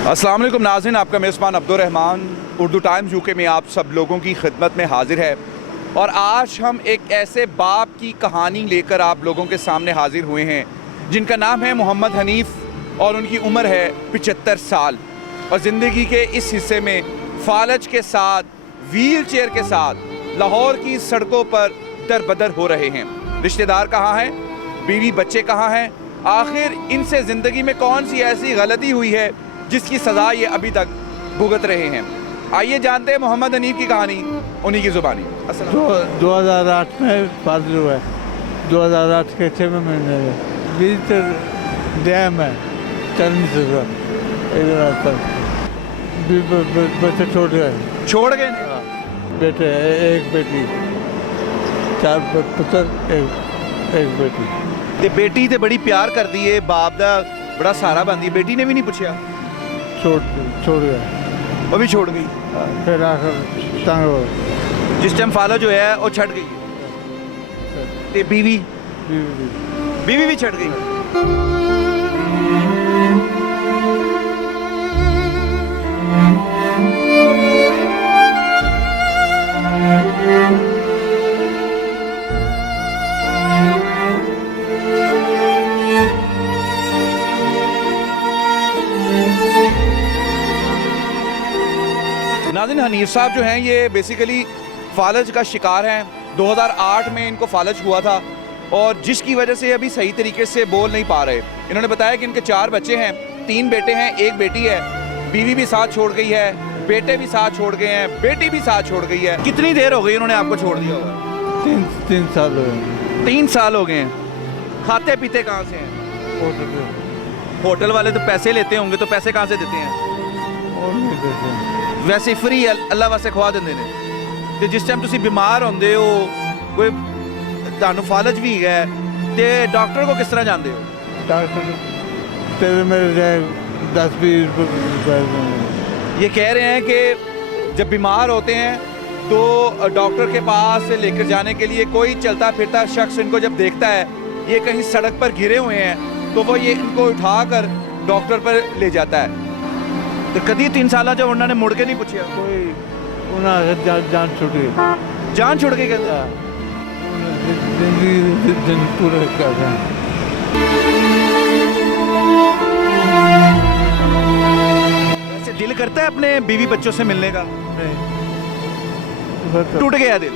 अस्सलाम वालेकुम नाज़रीन, आपका मेज़बान अब्दुर्रहमान उर्दू टाइम्स यूके में आप सब लोगों की खिदमत में हाजिर है। और आज हम एक ऐसे बाप की कहानी लेकर आप लोगों के सामने हाजिर हुए हैं जिनका नाम है मोहम्मद हनीफ़ और उनकी उम्र है 75 साल। और ज़िंदगी के इस हिस्से में फालज के साथ, व्हील चेयर के साथ लाहौर की सड़कों पर दर बदर हो रहे हैं। रिश्तेदार कहाँ हैं, बीवी बच्चे कहाँ हैं, आखिर इनसे ज़िंदगी में कौन सी ऐसी गलती हुई है जिसकी सज़ा ये अभी तक भुगत रहे हैं। आइए जानते हैं मोहम्मद हनीफ़ की कहानी उन्हीं की ज़ुबानी। 2008 में शादी हुआ है। 2008 के 6 महीने में बीच डैम है चलने से बच्चे छोड़ गए बेटे, एक बेटी, 4 पुत्र, एक बेटी। ते बेटी ते बड़ी प्यार कर दी है, बाप दा बड़ा सहारा बन दी, बेटी ने भी नहीं पूछा, छोड़ गया, वो भी छोड़ गई। फिर आकर तंग हो गए। जिस टाइम फाला जो है वो छट गई, ते बीवी भी छट गई। नाज़रीन, हनीफ़ साहब जो हैं ये बेसिकली फालज का शिकार हैं। 2008 में इनको फालज हुआ था और जिसकी वजह से अभी सही तरीके से बोल नहीं पा रहे। इन्होंने बताया कि इनके 4 बच्चे हैं, 3 बेटे हैं, 1 बेटी है। बीवी भी साथ छोड़ गई है, बेटे भी साथ छोड़ गए हैं, बेटी भी साथ छोड़ गई है। कितनी देर हो गई उन्होंने आपको छोड़ दिया होगा? 3 साल हो गए। 3 साल हो गए हैं। खाते पीते कहाँ से हैं? होटल वाले तो पैसे लेते होंगे, तो पैसे कहाँ से देते हैं? और नहीं देते, वैसे फ्री अल्लाह वास्ते खवा देंगे ने। तो जिस टाइम तुसी बीमार होंदे हो, कोई तुहानू फालज भी है, तो डॉक्टर को किस तरह जानते हो? डॉक्टर तेरे मेरे जाए 10-20 रुपये। ये कह रहे हैं कि जब बीमार होते हैं तो डॉक्टर के पास लेकर जाने के लिए कोई चलता फिरता शख्स इनको जब देखता है, ये कहीं सड़क पर गिरे हुए हैं, तो वो ये इनको उठाकर डॉक्टर पर ले जाता है। तो कभी 3 साल जब उन्होंने मुड़ के नहीं पूछा, कोई उन्हें जान छूट गई, जान छुड़ के कहता जिंदगी पूरे कर रहे हैं। वैसे दिल करता है अपने बीवी बच्चों से मिलने का? टूट गया दिल।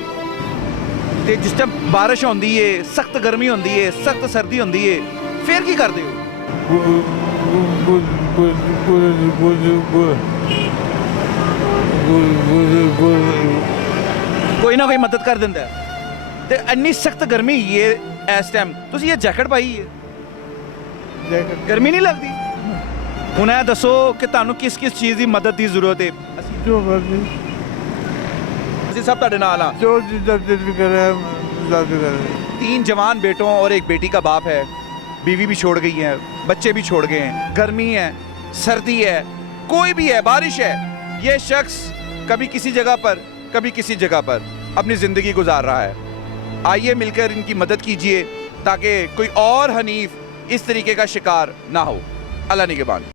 ते जिस टाइम बारिश होंदी है, सख्त गर्मी होंदी है, सख्त सर्दी होंदी है, फिर की करते हो? कोई ना कोई मदद कर देंदा है। ते इन्नी सख्त गर्मी ये इस टाइम तुसी ये जैकेट पाई है, गर्मी नहीं लगती? हुण ऐ दसो कि तुहानू किस किस चीज़ की मदद की जरूरत है? जो मर्जी, ਅਸੀਂ सब ਤੁਹਾਡੇ ਨਾਲ ਆ। जो दिल करे 3 जवान बेटों और 1 बेटी का बाप है। बीवी भी छोड़ गई है, बच्चे भी छोड़ गए हैं, गर्मी है, सर्दी है, कोई भी है, बारिश है, ये शख्स कभी किसी जगह पर, कभी किसी जगह पर अपनी ज़िंदगी गुजार रहा है। आइए मिलकर इनकी मदद कीजिए ताकि कोई और हनीफ़ इस तरीके का शिकार ना हो। अल्लाह निगहबान।